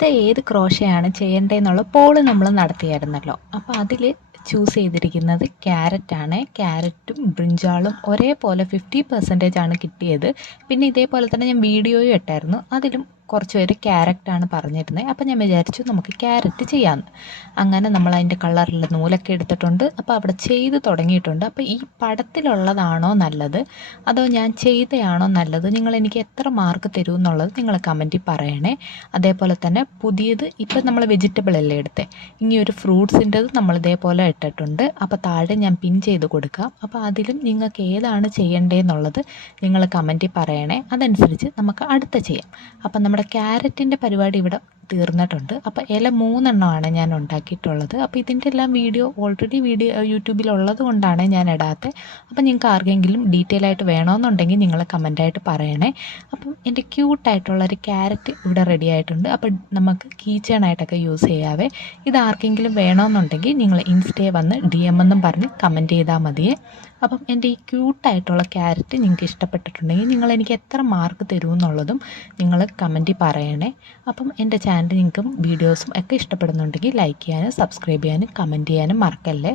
അടുത്ത ഏത് ക്രോഷയാണ് ചെയ്യേണ്ടതെന്നുള്ള പോള് നമ്മൾ നടത്തിയായിരുന്നല്ലോ. അപ്പോൾ അതിൽ ചൂസ് ചെയ്തിരിക്കുന്നത് ക്യാരറ്റാണ്. ക്യാരറ്റും ബ്രിഞ്ചാളും ഒരേപോലെ 50% ആണ് കിട്ടിയത്. പിന്നെ ഇതേപോലെ തന്നെ ഞാൻ വീഡിയോയും ഇട്ടായിരുന്നു. അതിലും കുറച്ച് പേര് ക്യാരറ്റാണ് പറഞ്ഞിരുന്നത്. അപ്പോൾ ഞാൻ വിചാരിച്ചു നമുക്ക് ക്യാരറ്റ് ചെയ്യാമെന്ന്. അങ്ങനെ നമ്മൾ അതിൻ്റെ കളറിലുള്ള നൂലൊക്കെ എടുത്തിട്ടുണ്ട്. അപ്പോൾ അവിടെ ചെയ്ത് തുടങ്ങിയിട്ടുണ്ട്. അപ്പോൾ ഈ പടത്തിലുള്ളതാണോ നല്ലത് അതോ ഞാൻ ചെയ്തതാണോ നല്ലത്, നിങ്ങൾ എനിക്ക് എത്ര മാർക്ക് തരും എന്നുള്ളത് നിങ്ങൾ കമൻറ്റിൽ പറയണേ. അതേപോലെ തന്നെ പുതിയത് ഇപ്പം നമ്മൾ വെജിറ്റബിൾ അല്ലേ എടുത്തേ, ഇനി ഒരു ഫ്രൂട്ട്സിൻ്റെത് നമ്മൾ ഇതേപോലെ ഇട്ടിട്ടുണ്ട്. അപ്പോൾ താഴെ ഞാൻ പിൻ ചെയ്ത് കൊടുക്കാം. അപ്പോൾ അതിലും നിങ്ങൾക്ക് ഏതാണ് ചെയ്യേണ്ടതെന്നുള്ളത് നിങ്ങൾ കമൻറ്റിൽ പറയണേ. അതനുസരിച്ച് നമുക്ക് അടുത്ത ചെയ്യാം. അപ്പം നമ്മുടെ ക്യാരറ്റിൻ്റെ പരിപാടി ഇവിടെ തീർന്നിട്ടുണ്ട്. അപ്പോൾ ഇല 3 എണ്ണമാണ് ഞാൻ ഉണ്ടാക്കിയിട്ടുള്ളത്. അപ്പോൾ ഇതിൻ്റെ എല്ലാം വീഡിയോ ഓൾറെഡി യൂട്യൂബിലുള്ളത് കൊണ്ടാണ് ഞാൻ ഇടാത്തത്. അപ്പം നിങ്ങൾക്ക് ആർക്കെങ്കിലും ഡീറ്റെയിൽ ആയിട്ട് വേണമെന്നുണ്ടെങ്കിൽ നിങ്ങൾ കമൻറ്റായിട്ട് പറയണേ. അപ്പം എൻ്റെ ക്യൂട്ടായിട്ടുള്ളൊരു ക്യാരറ്റ് ഇവിടെ റെഡി ആയിട്ടുണ്ട്. അപ്പം നമുക്ക് കീ ചെയിനായിട്ടൊക്കെ യൂസ് ചെയ്യാവേ. ഇത് ആർക്കെങ്കിലും വേണമെന്നുണ്ടെങ്കിൽ നിങ്ങൾ ഇൻസ്റ്റയിൽ വന്ന് DM എന്നും പറഞ്ഞ് കമൻറ്റ് ചെയ്താൽ മതിയേ. അപ്പം എൻ്റെ ഈ ക്യൂട്ടായിട്ടുള്ള ക്യാരറ്റ് നിങ്ങൾക്ക് ഇഷ്ടപ്പെട്ടിട്ടുണ്ടെങ്കിൽ നിങ്ങൾ എനിക്ക് എത്ര മാർക്ക് തരുമെന്നുള്ളതും നിങ്ങൾ കമൻറ്റിൽ പറയണേ. അപ്പം എൻ്റെ ചാനൽ നിങ്ങൾക്കും വീഡിയോസും ഒക്കെ ഇഷ്ടപ്പെടുന്നുണ്ടെങ്കിൽ ലൈക്ക് ചെയ്യാനും സബ്സ്ക്രൈബ് ചെയ്യാനും കമൻറ്റ് ചെയ്യാനും മറക്കല്ലേ.